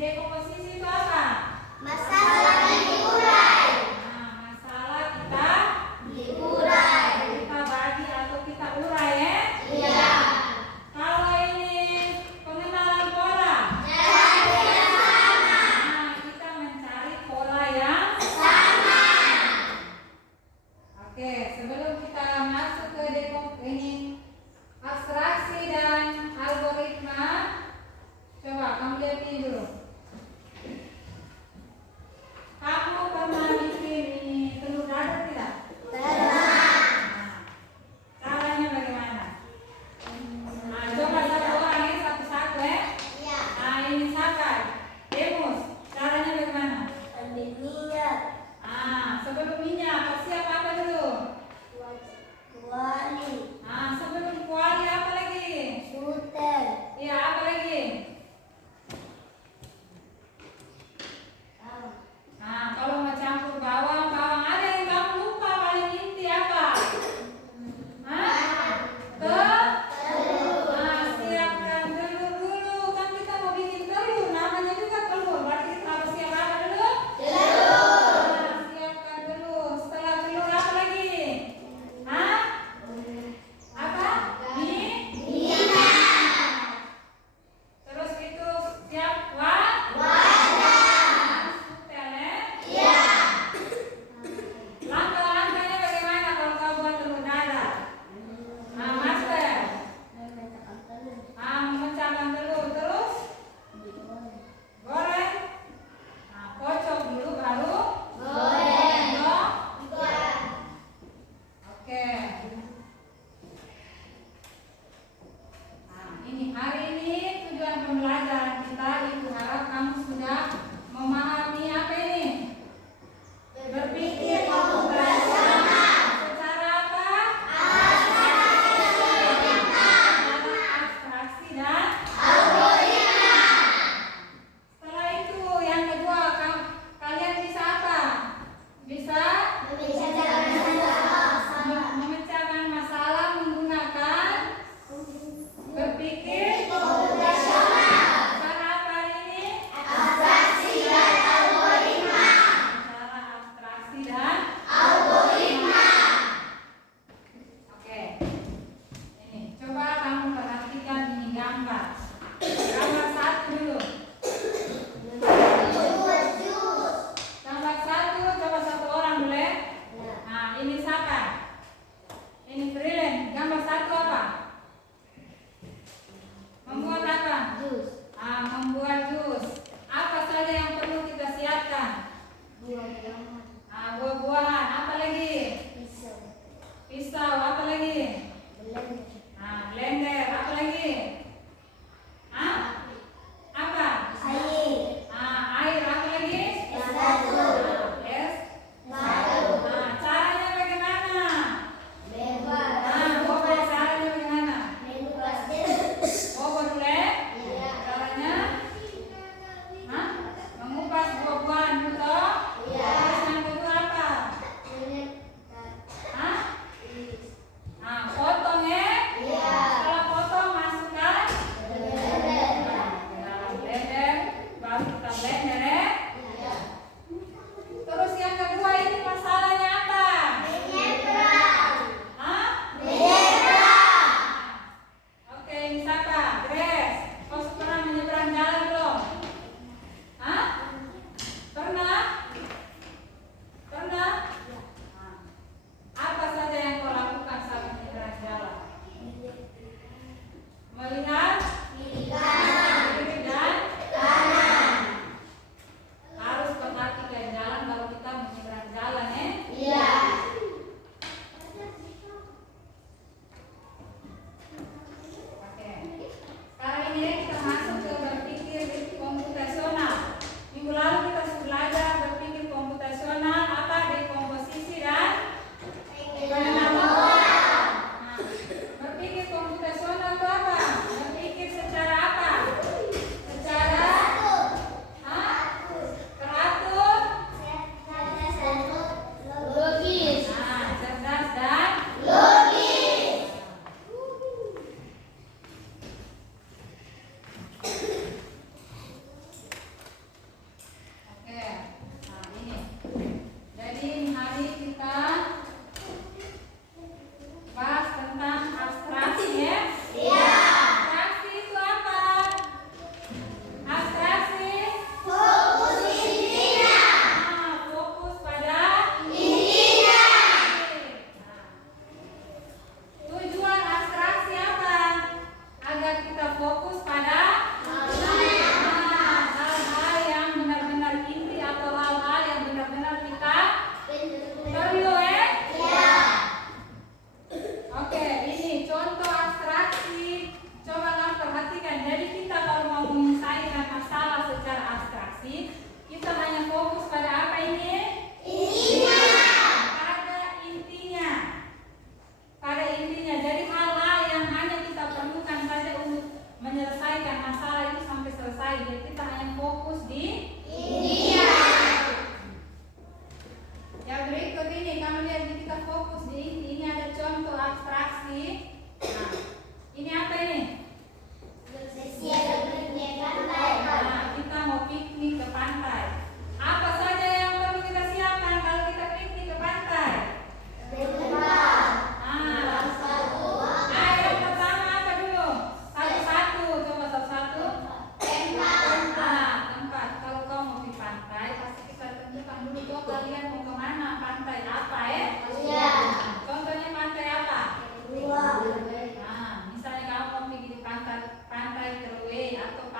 dekomposisi itu apa? Masalah diurai. Nah, masalah kita Diurai. kita bagi atau kita urai ya. Iya. Kalau ini pengenalan pola, Cari yang sama. nah kita mencari pola yang Sama. Oke, sebelum kita masuk ke ini abstraksi dan algoritma, coba kamu lihat ini dulu.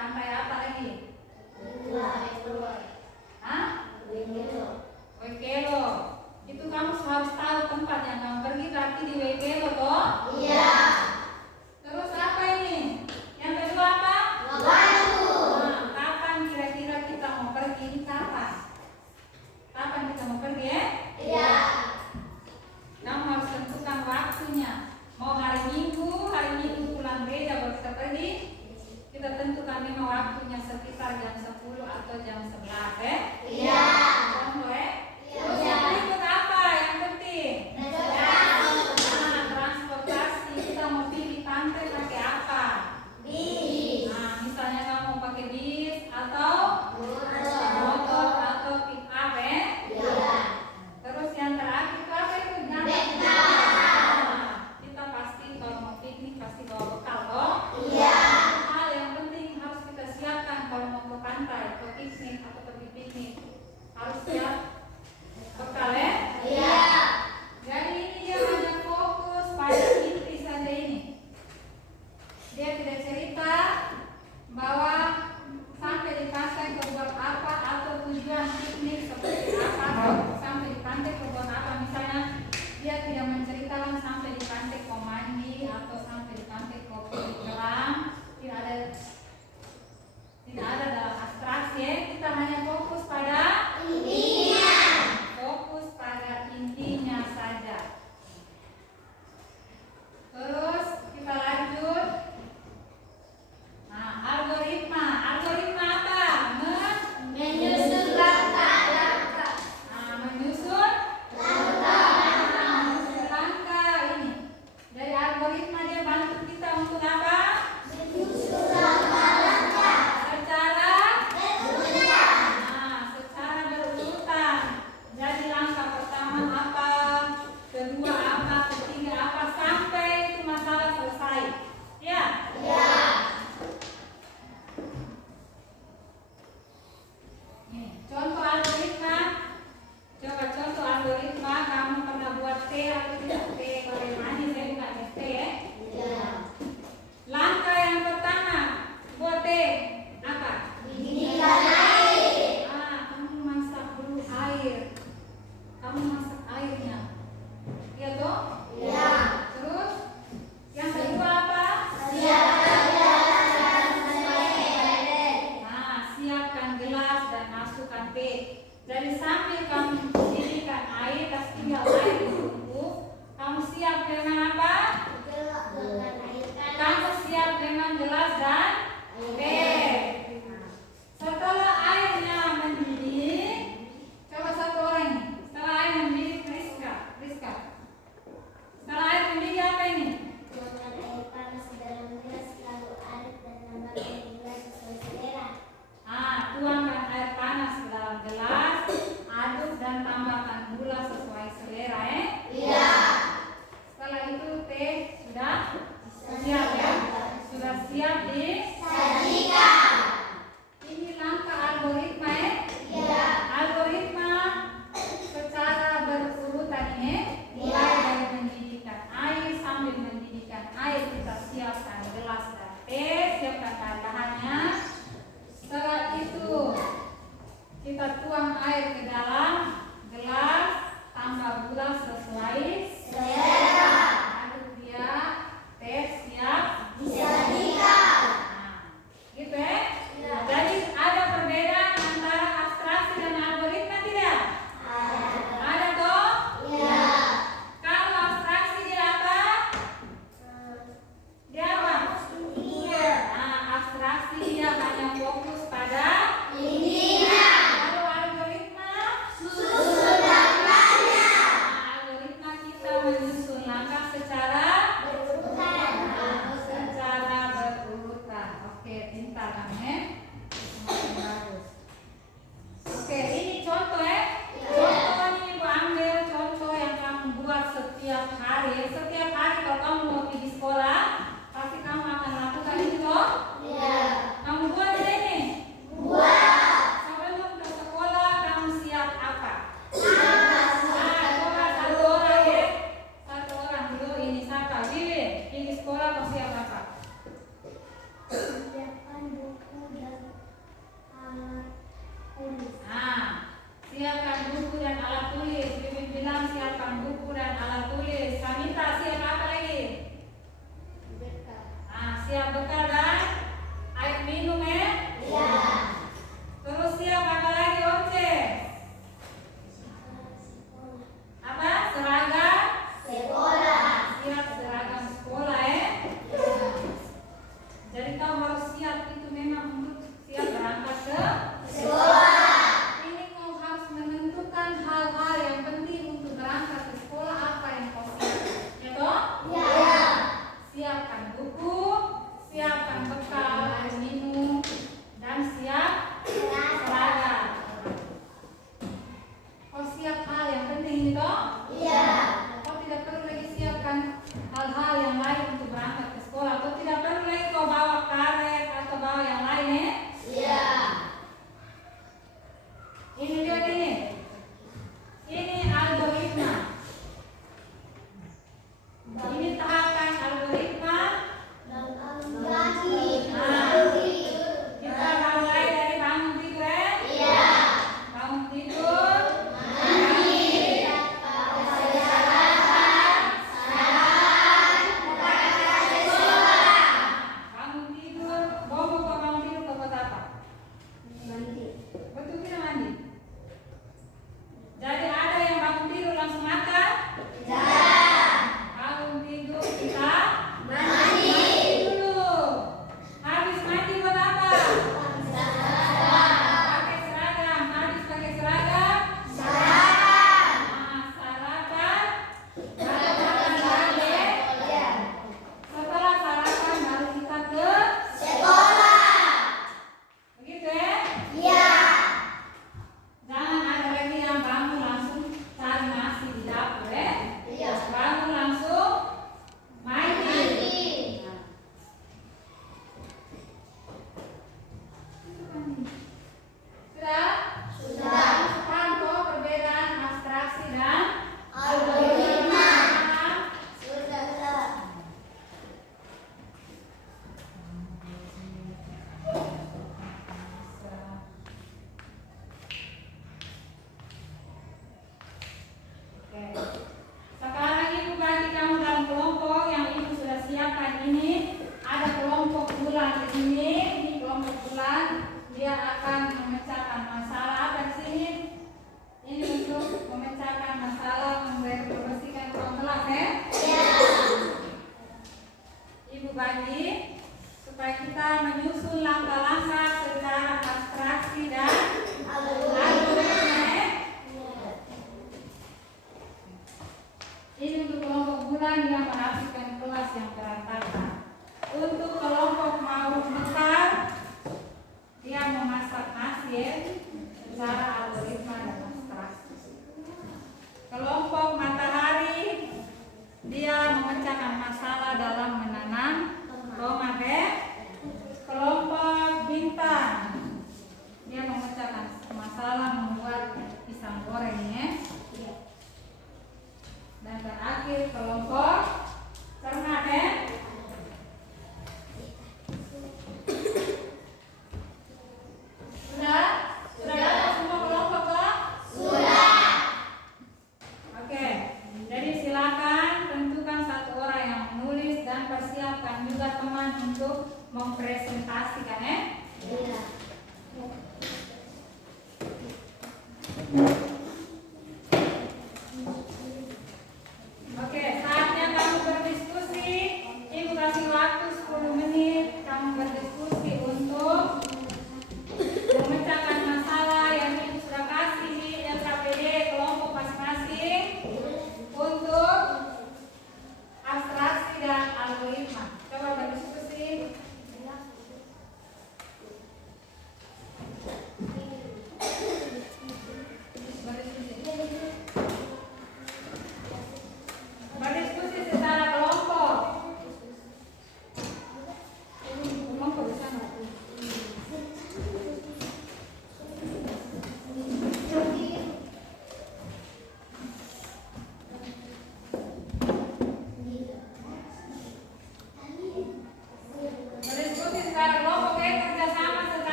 pantai apa lagi? Hah? Waikelo. Itu kamu harus tahu tempat yang kamu pergi berarti di Waikelo toh? Iya. Terus apa ini? Yang kedua apa? Waktu. Nah, kapan kira-kira kita mau pergi? Ini kapan? Kapan kita mau pergi ya? Iya. Kamu harus tentukan waktunya. Mau hari Minggu pulang beda baru kita pergi. Kita tentukan memang waktunya sekitar jam 10 atau jam 11 Iya. Contoh Iya. Terus yang berikut apa yang penting? Transportasi. Nah,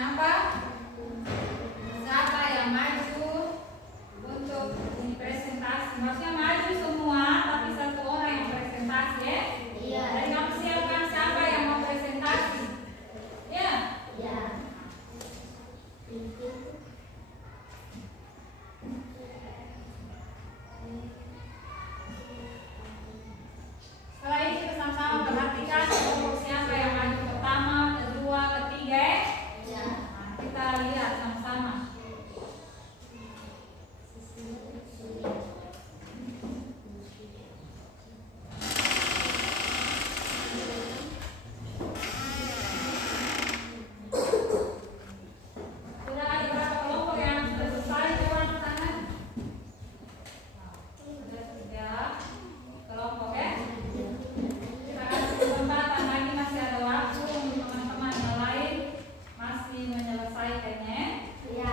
tentukannya apa? Siapa yang maju untuk ini presentasi? Maksudnya maju semua, tapi satu orang yang presentasi ya? Iya. Dari kamu siapkan siapa yang mau presentasi? Ya? Ya. Setelah ini kita sama-sama perhatikan kelompok siapa yang maju pertama, kedua, ketiga ya? Ya. Nah, kita lihat sama-sama. Sudah ada berapa kelompok yang sudah selesai? Coba angkat tangan. Ada 3 kelompok ya. Kita kasih kesempatan lagi, masih ada waktu untuk teman-teman yang lain masih menyelesaikannya. Ya.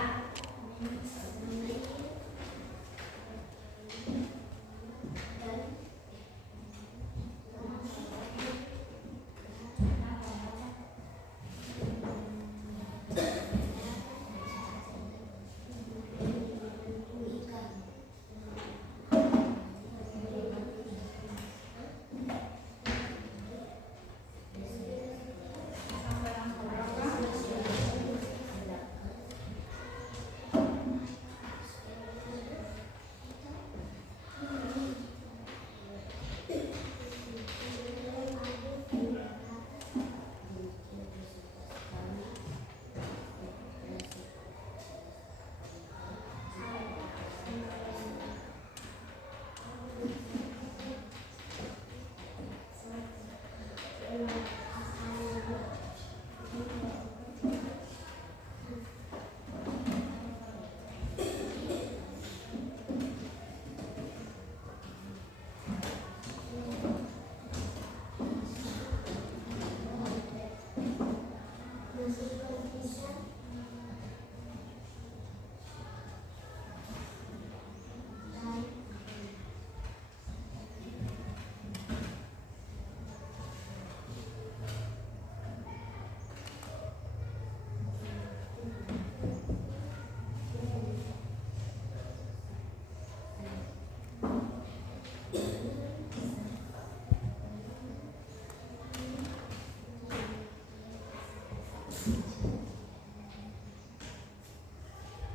Sampai angka berapa?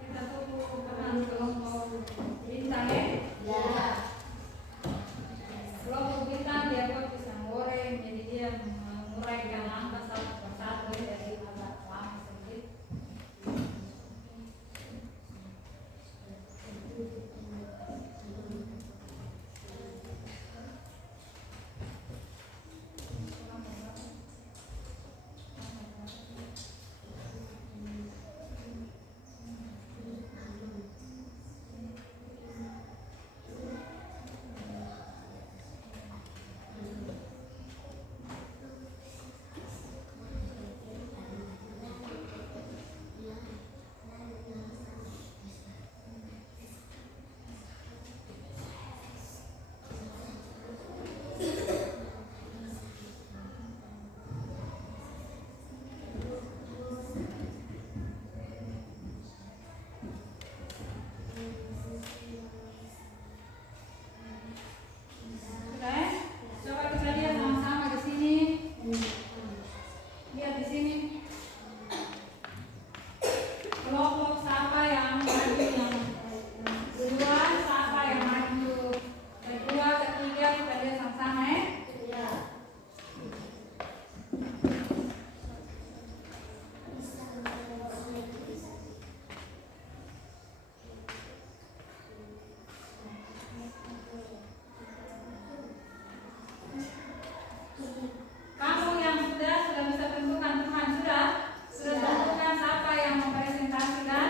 Kita tunggu teman kelompok bintang ya. Ya. Kelompok bintang dia kok bisa ngoreng, jadi dia menguraikan angka satu persatu ya, dari agak lama sedikit. Sudah ya? Coba kita lihat sama-sama di sini. Lihat di sini. Kelompok siapa yang maju yang kedua, siapa yang maju kedua, ketiga, kita lihat sama-sama ya. Ya. Kamu yang sudah bisa tentukan Tuhan sudah tentukan siapa yang mempresentasikan?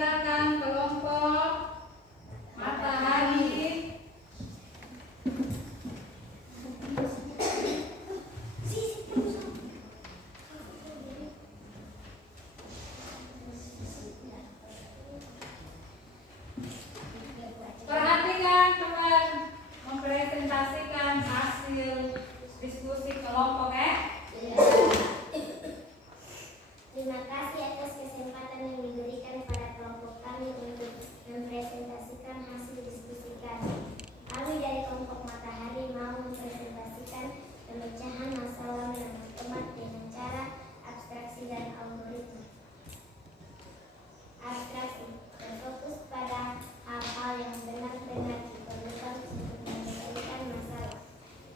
silakan kelompok matahari. Perhatikan teman mempresentasikan hasil diskusi kelompok Terima kasih atas kesempatan yang diberikan pada kelompok kami untuk mempresentasikan hasil diskusi kami. Kami dari kelompok Matahari mau mempresentasikan pemecahan masalah mengenai temat dengan cara abstraksi dan algoritma. Abstraksi berfokus pada hal-hal yang benar-benar diperlukan untuk menyelesaikan masalah.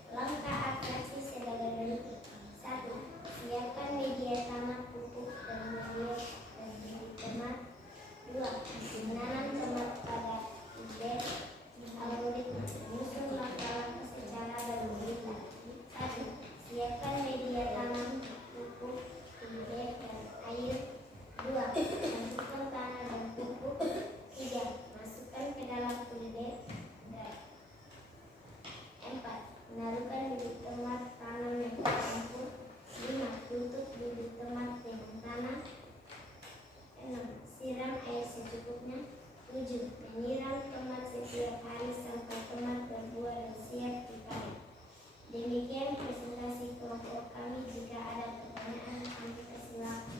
Langkah abstraksi sebagai berikut. 1. Siapkan media tanah, pupuk, dan media dan bibit tomat. 2. Menanam tomat pada bibit. Algoritma menyusun langkah-langkah secara berlebihan. 1. Siapkan media tanam, pupuk, bibit, dan air. 2. Masukkan tanah dan pupuk. 3. Masukkan ke dalam bibit. 4. Menaruhkan bibit tomat tanam yang tercampur. 5. Tutup bibit tomat dengan tanah. 6. Siram air secukupnya. 7. Menyiram tomat setiap hari sampai tomat berbuah dan siap dipanen. Demikian presentasi kelompok kami. Jika ada pertanyaan, kami persilakan.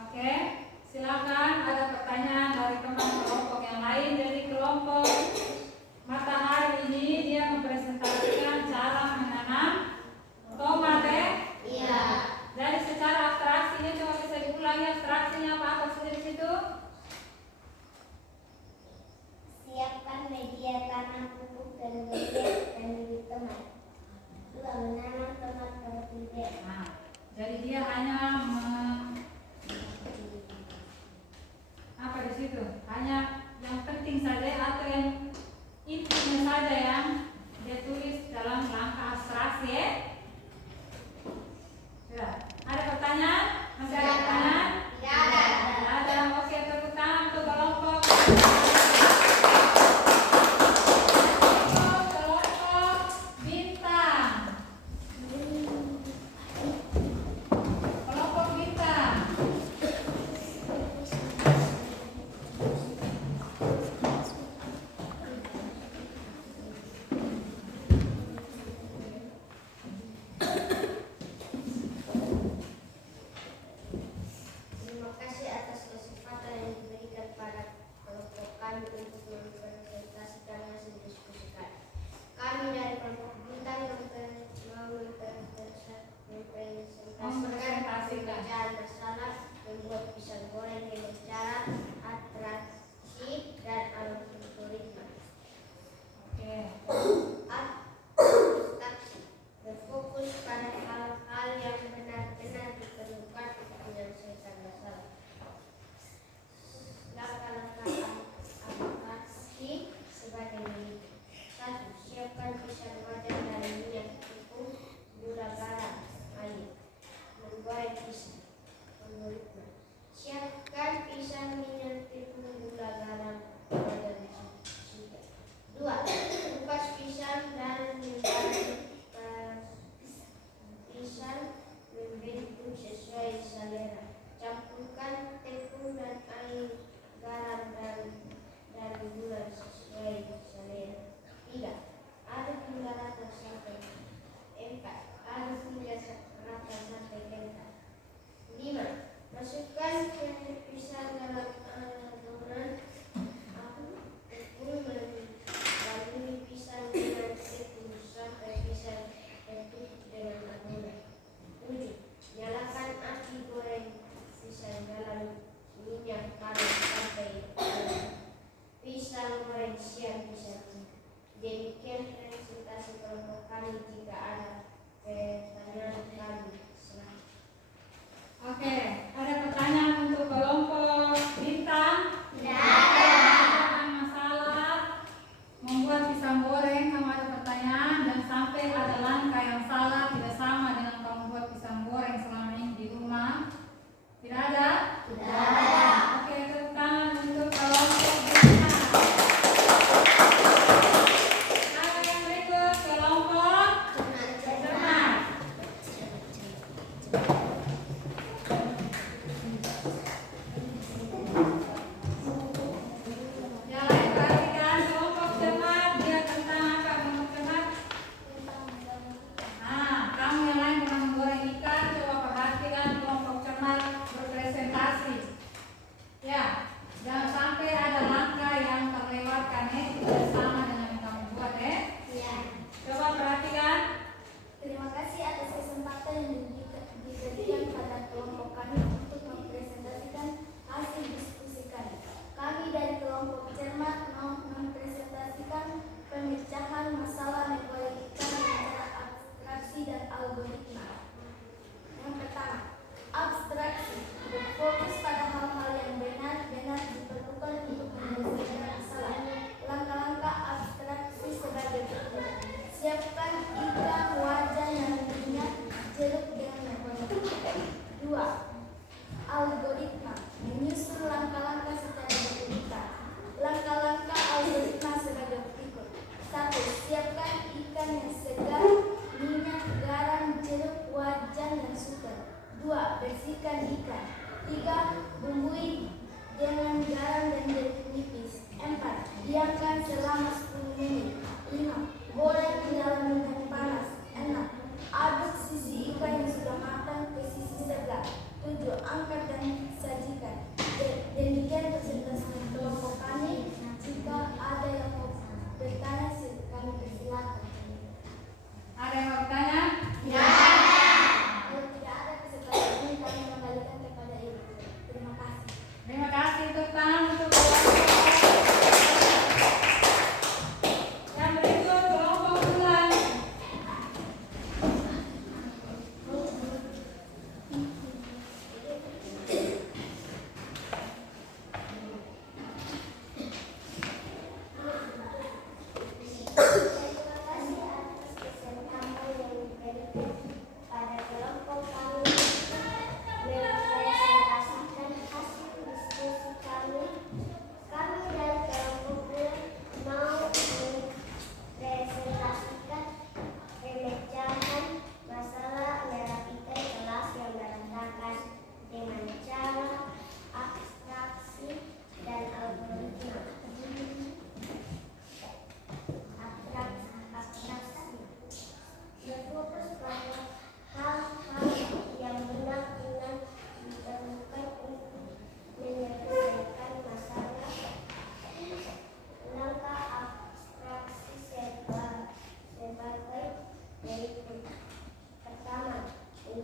Oke, silakan ada pertanyaan dari teman kelompok yang lain. Dari kelompok Matahari ini dia mempresentasikan cara menanam tomat Iya. Dari secara abstraksinya coba bisa diulangi abstraksinya apa saja di situ? Siapkan media tanah, pupuk, dan bibit dan bibit tomat. 2. Menanam tomat pada bibit. Nah, jadi dia hanya apa di situ? Hanya yang penting saja atau yang intinya saja yang dia tulis dalam langkah abstraksi Ya. Ada pertanyaan? Masih ada pertanyaan? Tidak ada. Tidak ada. Oke, tepuk tangan untuk kelompok. Kelompok bintang. Kelompok bintang.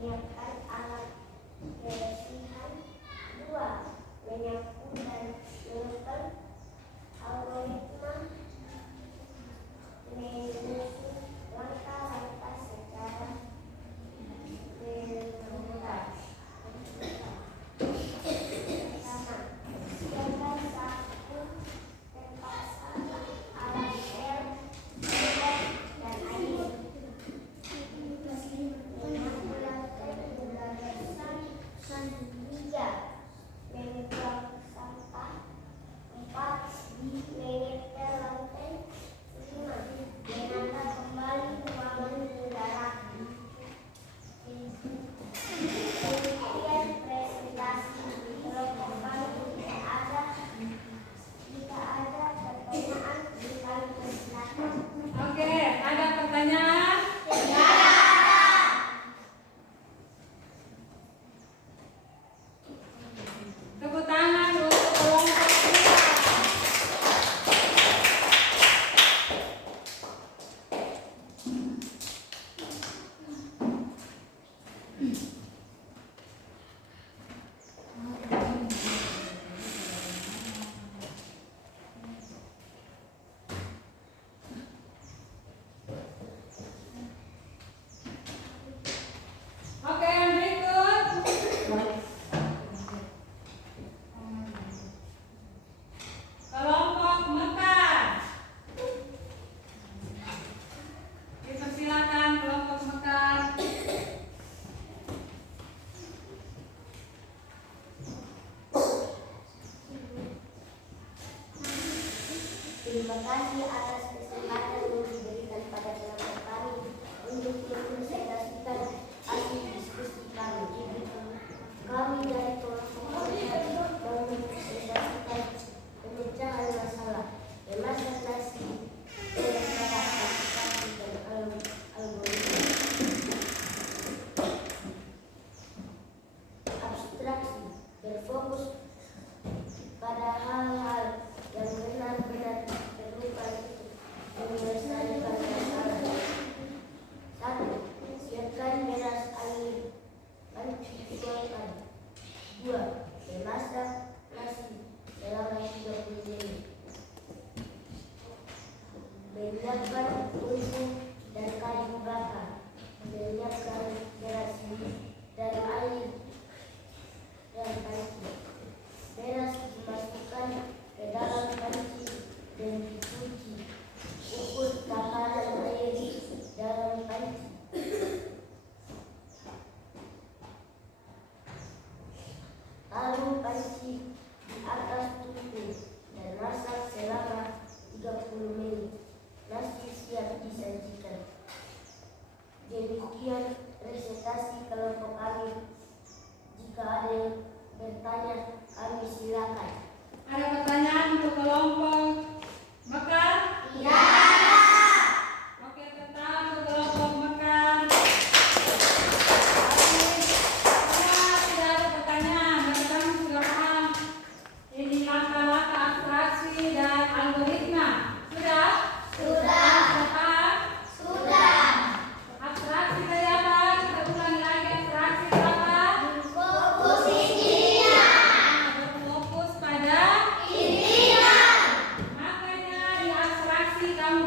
menyiapkan alat kebersihan. 2. Menyapu dan mengepel. Algoritma menyusun langkah-langkah secara berurutan. Pertama, siapkan sabun, pemasangan alat air, dan air. Menyapu lantai hingga bersih. 3. Membuang sampah. 4. Mengepel lantai. 5. Menata kembali ruangan hingga rapi. Demikian presentasi kelompok kami. Jika ada pertanyaan, kami persilakan. Oke, ada pertanyaan? Tepuk tangan untuk kelompok pria. Oke, yang berikut. Kelompok Mekar. Dipersilakan kelompok Mekar. Terima kasih atas kesempatan yang diberikan pada kelompok kami untuk mempresentasikan hasil diskusi kami. Kami dari kelompok kami mempresentasikan pemecahan masalah memasak nasi dengan cara aplikasi dan algoritma. Abstraksi berfokus pada hal-hal yang benar-benar diperlukan untuk menyelesaikan masalah. 1. Siapkan beras air mencucikan. 2. Memasak nasi selama 30 menit. Menyiapkan tungku dan kayu bakar. Menyiapkan beras dan air dan panci. Beras dimasukkan ke dalam panci dan dicuci. Ukur takaran air dalam panci. Taruh panci di atas tungku dan masak selama 30 menit. Nasi siap disajikan. Demikian presentasi kelompok kami. Jika ada yang bertanya, kami silakan. Ada pertanyaan untuk kelompok Mekar? Ya. Oke, tetap untuk kelompok Mekar. Tidak ada pertanyaan, dan kami sudah paham ini langkah-langkah abstraksi dan algoritma. Sudah? Sudah. Paham? Sudah. Abstraksi dari apa? Kita ulangi lagi abstraksi apa? Fokus intinya. Berfokus pada Intinya. makanya di abstraksi kamu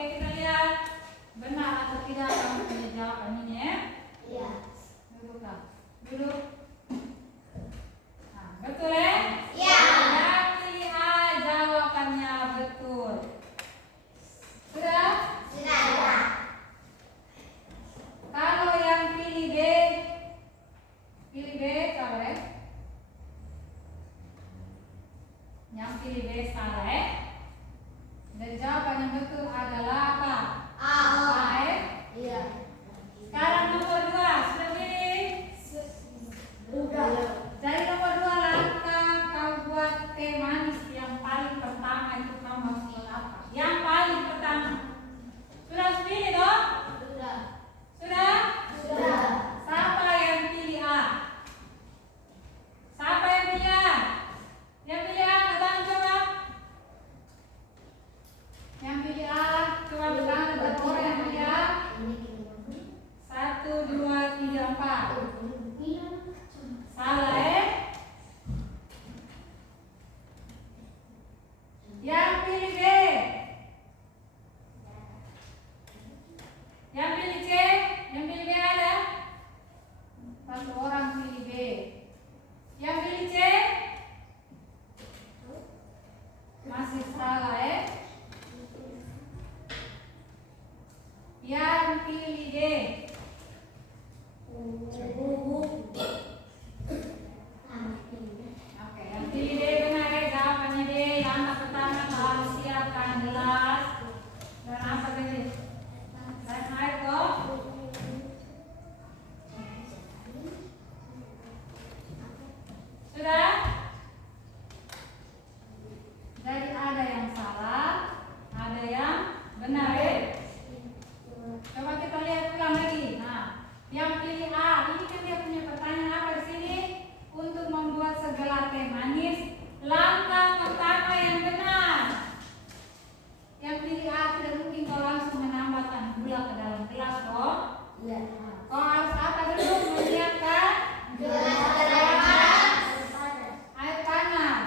Oke, kita lihat benar atau tidak kamu punya jawaban ini ya. Iya. Duduk Kak. Duduk. Nah, betul ya? Iya. Yang pilih A jawabannya betul. Sudah? Sudah. Kalau yang pilih B salah ya? Yang pilih B salah ya? Dan jawaban yang betul adalah apa? A. ya? Iya. Sekarang nomor 2 sudah pilih? Sudah. Jadi nomor 2 langkah kau buat teh manis yang paling pertama itu kamu harus buat apa? Yang paling pertama. Sudah pilih dong? Sudah. Sudah? Sudah. Siapa yang pilih A? Siapa yang pilih A? Yang pilih A, bertangan coba. Yang pilih A, coba bertangan berapa orang yang pilih A? 1, 2, 3, 4. Salah ya? Yang pilih B. Yang pilih C, yang pilih B ada? 1 orang pilih B. Yang pilih C? Masih salah ya? Yang pilih D. Oke, yang pilih D benar ya, jawabannya D. Langkah pertama harus siapkan gelas dan apa tadi? Dan air toh. Sudah? Jadi ada yang salah, ada yang benar ya. Coba kita lihat ulang lagi. Nah, yang pilih A, ini kan dia punya pertanyaan apa di sini? Untuk membuat segelas teh manis, langkah pertama yang benar. Yang pilih A tidak mungkin kau langsung menambahkan gula ke dalam gelas toh. Iya. Kau harus apa dulu? Menyiapkan air panas.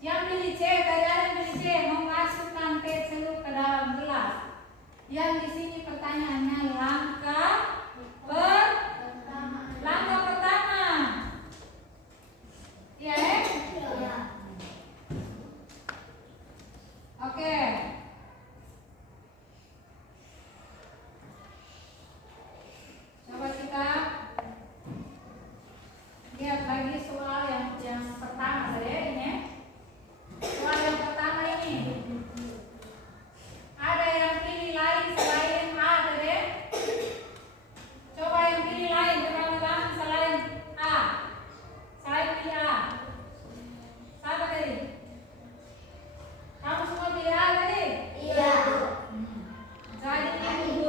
Yang pilih C, tadi ada yang pilih C, memasukkan teh celup ke dalam gelas. Yang di sini pertanyaannya langkah pertama. Iya ya? Iya. Oke. Coba kita lihat lagi soal yang pertama saya ini. Soal yang pertama ini. Ada yang pilih lain selain A tadi? Coba yang pilih lain, coba selain A. Selain pilih A. Siapa tadi? Kamu semua pilih A tadi? Iya. Jadi ibu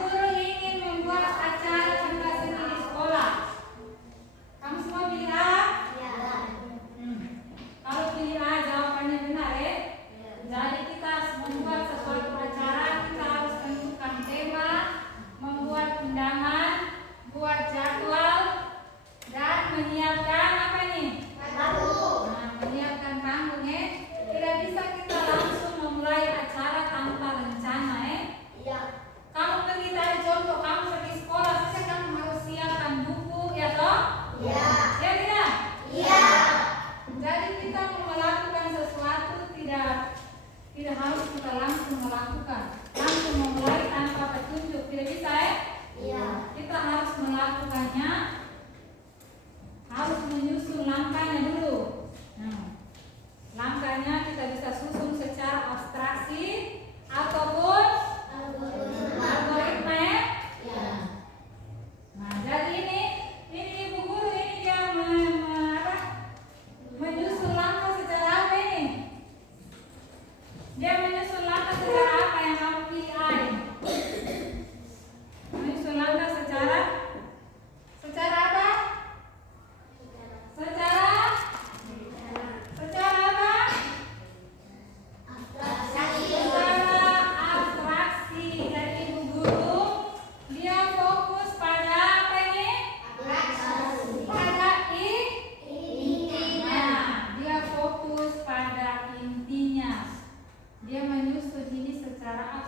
guru ingin membuat acara pentas seni di sekolah. Kamu semua pilih A? Iya. Kalau pilih A jawabannya benar ya. Jadi kita membuat sesuatu acara, kita harus tentukan tema, membuat undangan, buat jadwal, dan menyiapkan apa nih? Panggung. Nah, menyiapkan panggung ya. Tidak bisa kita langsung memulai acara tanpa rencana ya. Iya. Kamu pergi tadi contoh, kamu pergi sekolah, saja kamu harus siapkan buku ya toh? Iya. Ya tidak? Iya. Jadi kita mau melakukan sesuatu tidak harus kita langsung melakukan, langsung memulai tanpa petunjuk, tidak bisa ya? Iya. Kita harus melakukannya, harus menyusun langkahnya dulu. Langkahnya kita bisa susun secara abstraksi ataupun algoritma ya. Iya. Nah, jadi ini ibu guru ini dia menyusun langkah secara apa ini? Dia menyusun langkah secara apa yang kamu pilih A ini? sekarang